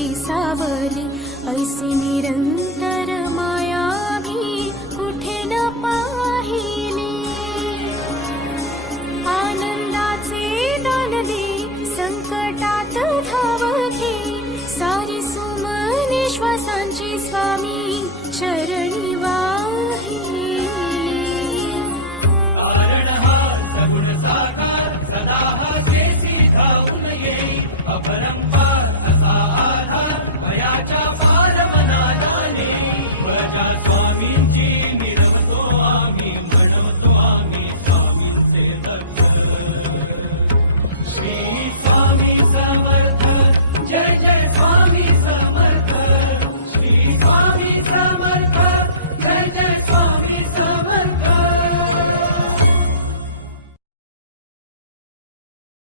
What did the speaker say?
तुझी सावली, ऐसी निरंतर माया भी कुठे न पाहिली। आनंदाचे दान दे, संकटात धाव घे, सारी सुमने श्वासांची स्वामी चरणी वाहिली। सगुण साकार सदा जेसी धावून ये, अपरंपार